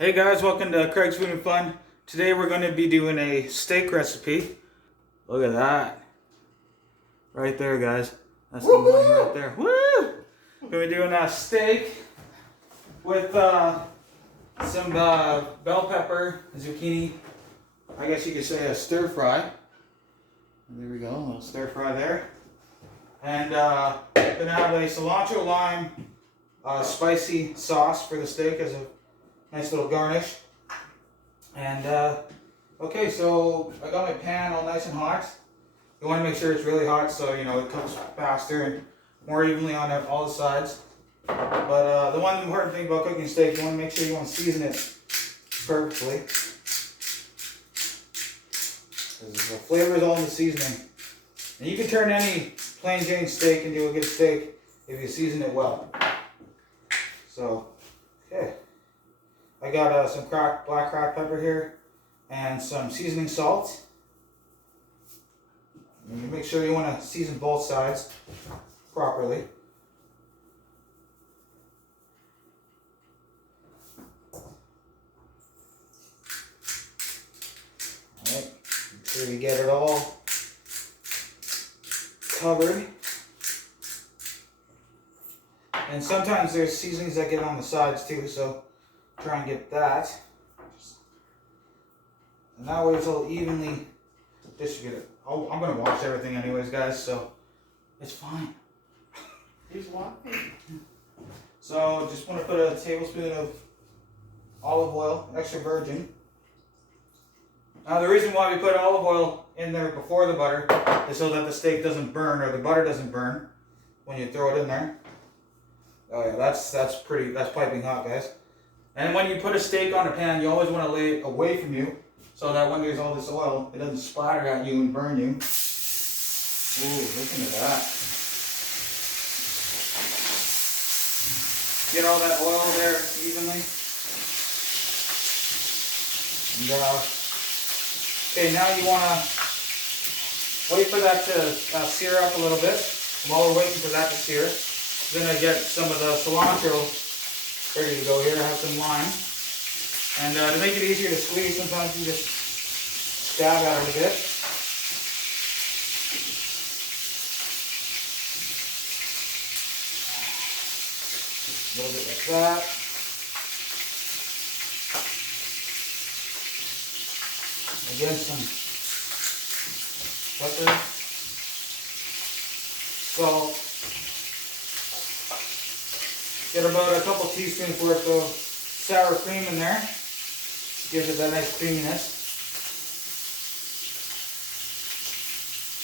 Hey guys, welcome to Craig's Food and Fun. Today we're going to be doing a steak recipe. Look at that. Right there, guys. That's the money right there. Woo! We're going to be doing a steak with some bell pepper, zucchini. I guess you could say a stir fry. There we go, a little stir fry there. And going to have a cilantro lime spicy sauce for the steak as a nice little garnish. And okay, so I got my pan all nice and hot. You want to make sure it's really hot so you know it cooks faster and more evenly on all the sides. But the one important thing about cooking steak, you want to make sure you want to season it perfectly. The flavor is all in the seasoning. And you can turn any plain Jane steak into a good steak if you season it well. So, okay. I got some black cracked pepper here and some seasoning salt. And you make sure you want to season both sides properly. Alright, make sure you get it all covered. And sometimes there's seasonings that get on the sides too, so try and get that. And that way it's all evenly distributed. Oh, I'm going to wash everything anyways, guys, so it's fine. He's walking. So just want to put a tablespoon of olive oil, extra virgin. Now the reason why we put olive oil in there before the butter is so that the steak doesn't burn or the butter doesn't burn when you throw it in there. Oh yeah, that's piping hot, guys. And when you put a steak on a pan, you always want to lay it away from you so that when there's all this oil, it doesn't splatter at you and burn you. Ooh, listen to that. Get all that oil there evenly. And, okay, now you want to wait for that to sear up a little bit. While we're waiting for that to sear, then I get some of the cilantro ready to go here. I have some lime. And to make it easier to squeeze, sometimes you just stab at it a bit. A little bit like that. Again, some pepper, salt. Get about a couple teaspoons worth of sour cream in there. Gives it that nice creaminess.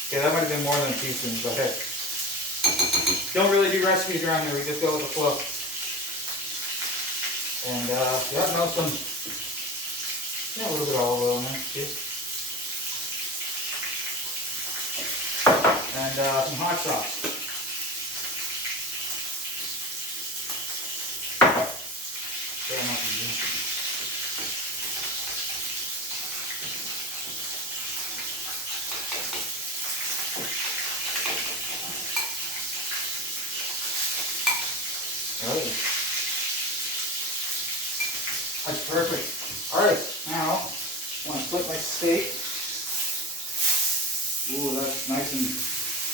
Okay, that might have been more than a teaspoon, but hey. Don't really do recipes around here, we just go with the flow. And yeah, now a little bit of olive oil in there, too. And some hot sauce. That's perfect. Alright, now I want to flip my steak. Ooh, that's nice and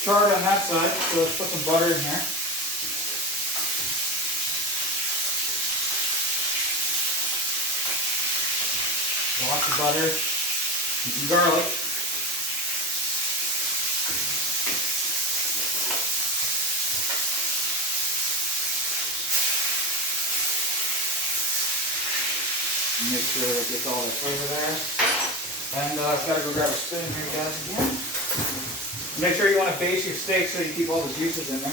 charred on that side, so let's put some butter in here. Lots of butter and some garlic. Make sure it gets all that flavor there. And I've got to go grab a spoon here, guys, again. Make sure you want to baste your steak so you keep all the juices in there.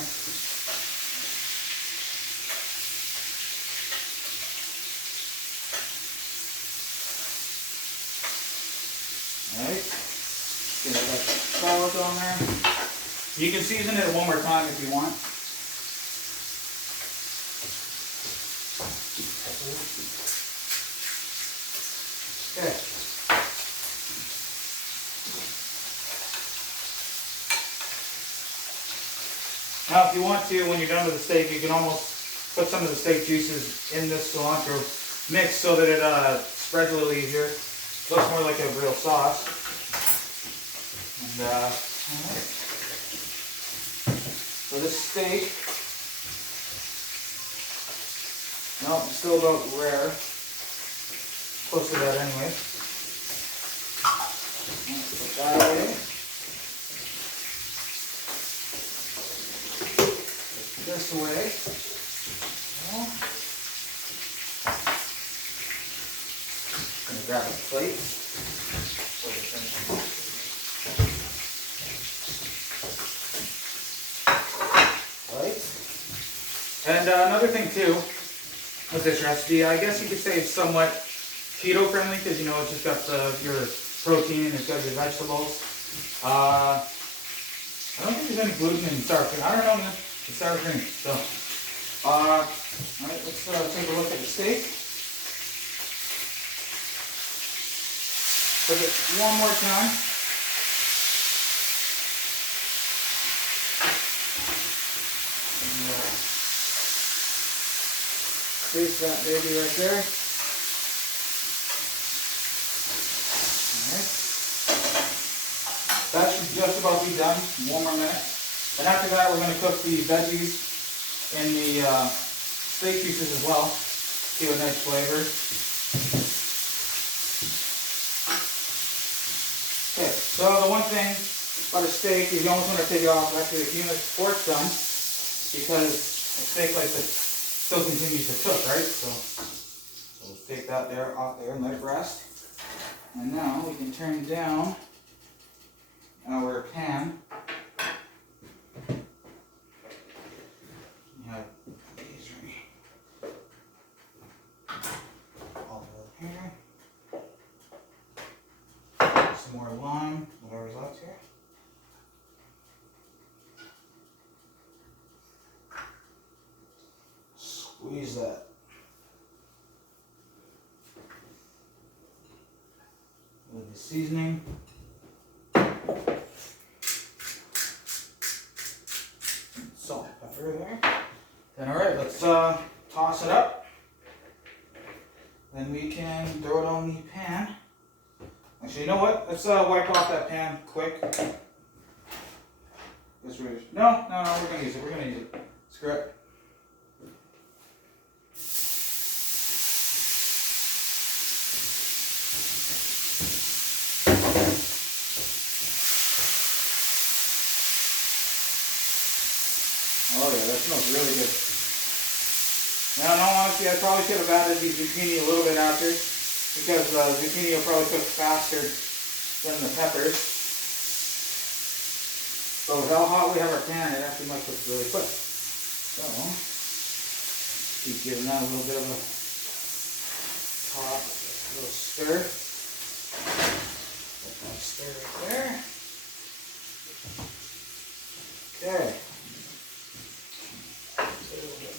Alright. Get that garlic on there. You can season it one more time if you want. Okay. Now if you want to, when you're done with the steak, you can almost put some of the steak juices in this cilantro mix so that it spreads a little easier. Looks more like a real sauce. And alright. So this steak, no, it's still about rare. Close to that anyway. Let's put that away. Put this away. Gonna grab a plate. Right. And another thing too with this recipe, I guess you could say it's somewhat keto friendly because you know it's just got your protein and it's got your vegetables. I don't think there's any gluten in sour cream. I don't know, man. It's sour cream. So, alright, let's take a look at the steak. Cook it one more time. And, place that baby right there. Alright. That should just about be done. One more minute. And after that, we're going to cook the veggies in the steak pieces as well. Give a nice flavor. Okay, so the one thing about a steak is you almost want to take it off after the hummus before it's done, because a steak like this still continues to cook, right? So we'll take that there off there and let it rest. And now we can turn down our pan. You have these right all over here. Some more lime, whatever's left here. Squeeze that. With the seasoning. Salt and pepper there. Then alright, let's toss it up. Then we can throw it on the pan. Actually, you know what? Let's wipe off that pan quick. No, we're gonna use it. We're gonna use it. Screw it. Oh yeah, that smells really good. Now, in all honesty, I probably should have added the zucchini a little bit after, because zucchini will probably cook faster than the peppers. So with how hot we have our pan, it actually might cook really quick. So, keep giving that a little bit of a top, a little stir. Let that stir right there. Okay.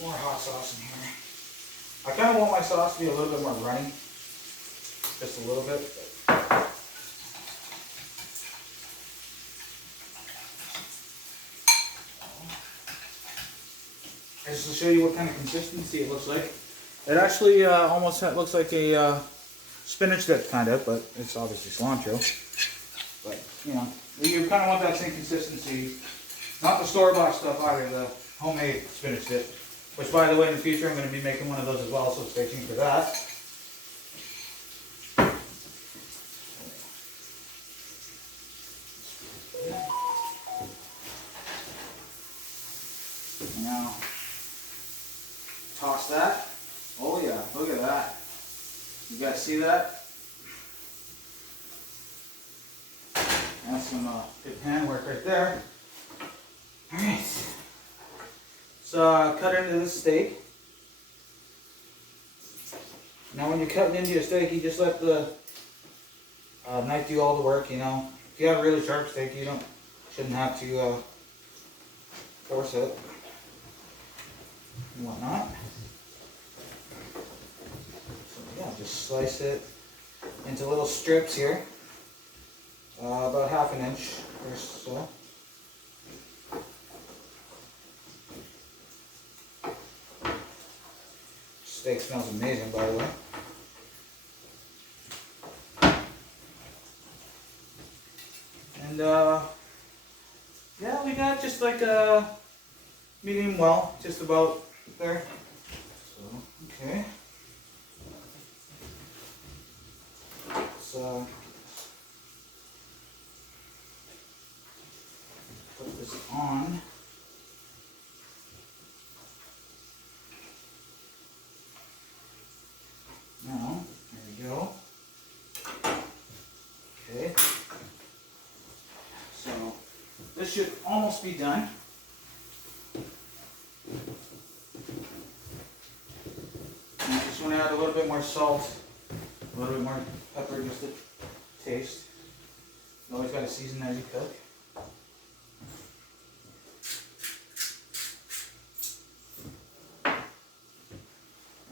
More hot sauce in here. I kind of want my sauce to be a little bit more runny. Just a little bit. Just to show you what kind of consistency it looks like. It actually almost looks like a spinach dip, kind of, but it's obviously cilantro. But, you know, you kind of want that same consistency. Not the store-bought stuff either, the homemade spinach dip. Which, by the way, in the future I'm going to be making one of those as well, so stay tuned for that. Now, toss that. Oh yeah, look at that. You guys see that? That's some good pan work right there. Alright. So cut into this steak. Now when you're cutting into your steak, you just let the knife do all the work, you know. If you have a really sharp steak, you shouldn't have to force it and whatnot. So yeah, just slice it into little strips here, about ½ an inch or so. Steak smells amazing, by the way. And yeah, we got just like a medium well, just about there. So, okay. So, put this on. Now, there we go. Okay. So, this should almost be done. And I just want to add a little bit more salt, a little bit more pepper just to taste. You always got to season as you cook.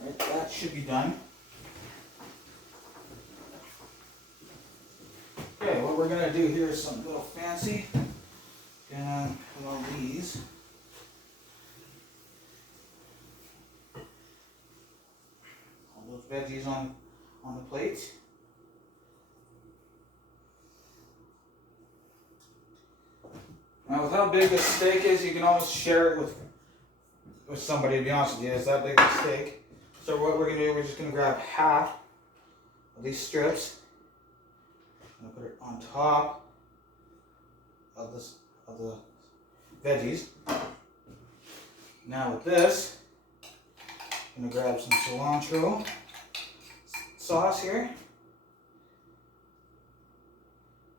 Alright, that should be done. Okay, what we're gonna do here is something a little fancy. Gonna put all these. All those veggies on the plate. Now with how big this steak is, you can almost share it with somebody, to be honest with you. It's that big of a steak. So what we're gonna do, we're just gonna grab half of these strips. I'm gonna put it on top of the veggies. Now with this, I'm gonna grab some cilantro sauce here.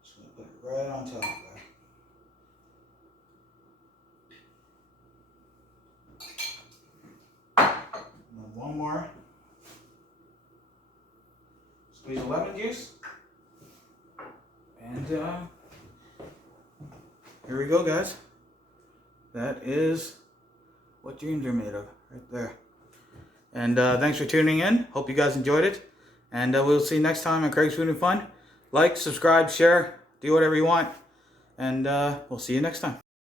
Just gonna put it right on top there. And then one more. Squeeze a lemon juice. And here we go, guys. That is what dreams are made of, right there. And thanks for tuning in. Hope you guys enjoyed it. And we'll see you next time on Craig's Food and Fun. Like, subscribe, share, do whatever you want. And we'll see you next time.